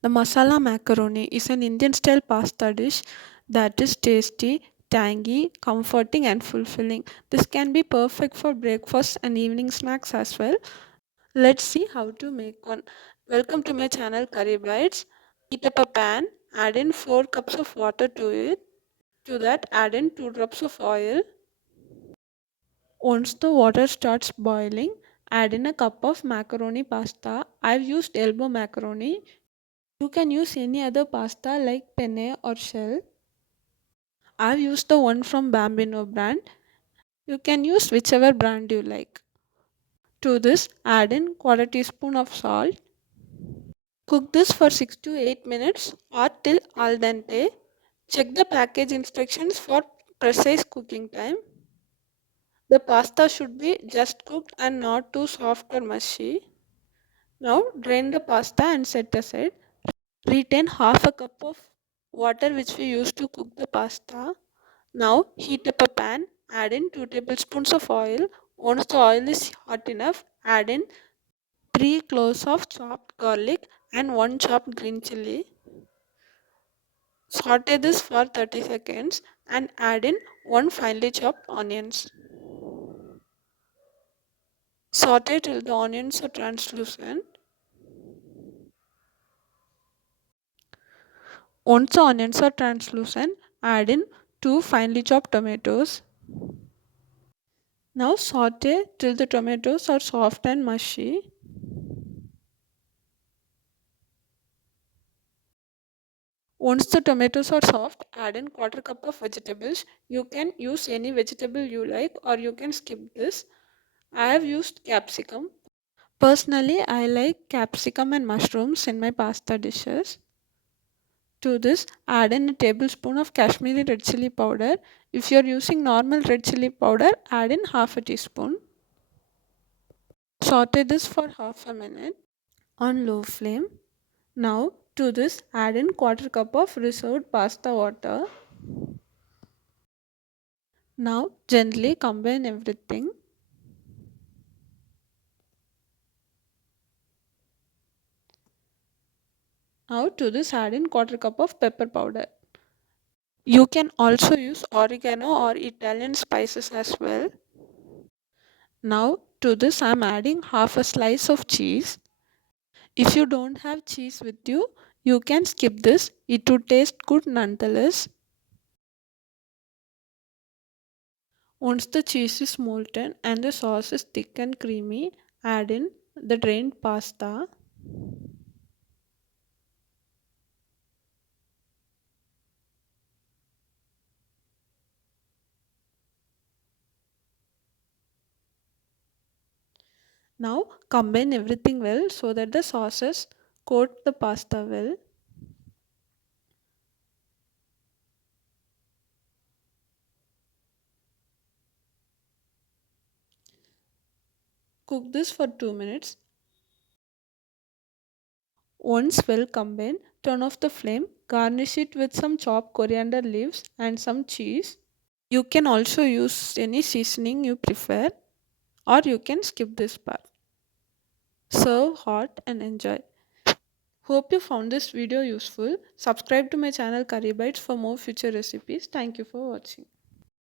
The masala macaroni is an Indian style pasta dish that is tasty, tangy, comforting, and fulfilling. This can be perfect for breakfast and evening snacks as well. Let's see how to make one. Welcome to my channel Curry Bites. Heat up a pan, add in 4 cups of water to it. To that, add in 2 drops of oil. Once the water starts boiling, add in a cup of macaroni pasta. I've used elbow macaroni. You can use any other pasta like penne or shell. I've used the one from Bambino brand. You can use whichever brand you like. To this, add in quarter teaspoon of salt. Cook this for 6 to 8 minutes or till al dente. Check the package instructions for precise cooking time. The pasta should be just cooked and not too soft or mushy. Now drain the pasta and set aside. Retain half a cup of water which we used to cook the pasta. Now heat up a pan, add in 2 tablespoons of oil. Once the oil is hot enough, add in 3 cloves of chopped garlic and 1 chopped green chili. Saute this for 30 seconds and add in 1 finely chopped onions. Saute till the onions are translucent. Once the onions are translucent, add in 2 finely chopped tomatoes. Now saute till the tomatoes are soft and mushy. Once the tomatoes are soft, add in quarter cup of vegetables. You can use any vegetable you like or you can skip this. I have used capsicum. Personally, I like capsicum and mushrooms in my pasta dishes. To this, add in a tablespoon of Kashmiri red chili powder. If you are using normal red chili powder, add in half a teaspoon. Saute this for half a minute on low flame. Now, to this, add in quarter cup of reserved pasta water. Now, gently combine everything. Now, to this, add in quarter cup of pepper powder. You can also use oregano or Italian spices as well. Now, to this, I am adding half a slice of cheese. If you don't have cheese with you, you can skip this. It would taste good nonetheless. Once the cheese is molten and the sauce is thick and creamy, add in the drained pasta. Now combine everything well so that the sauces coat the pasta well. Cook this for 2 minutes. Once well combined, turn off the flame, garnish it with some chopped coriander leaves and some cheese. You can also use any seasoning you prefer or you can skip this part. Serve hot and enjoy. Hope you found this video useful. Subscribe to my channel Curry Bites for more future recipes. Thank you for watching.